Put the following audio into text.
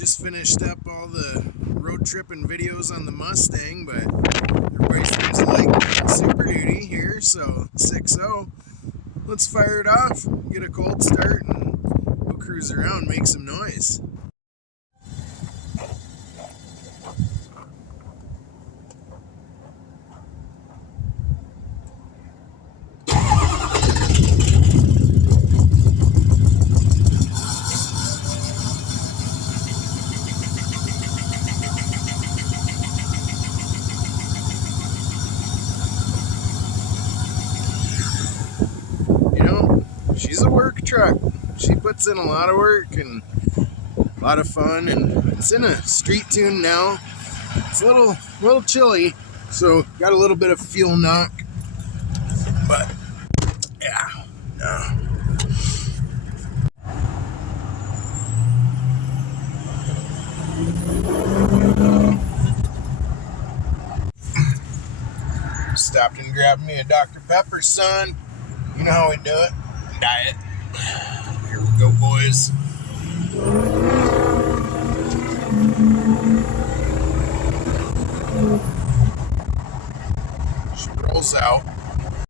Just finished up all the road tripping videos on the Mustang, but everybody seems to like Super Duty here, so 6.0. Let's fire it off, get a cold start, and we'll cruise around, make some noise. She's a work truck. She puts in a lot of work and a lot of fun, and it's in a street tune now. It's a little chilly, so got a little bit of fuel knock, but yeah, no. Stopped and grabbed me a Dr. Pepper, son. You know how we do it. Diet. Here we go, boys. She rolls out.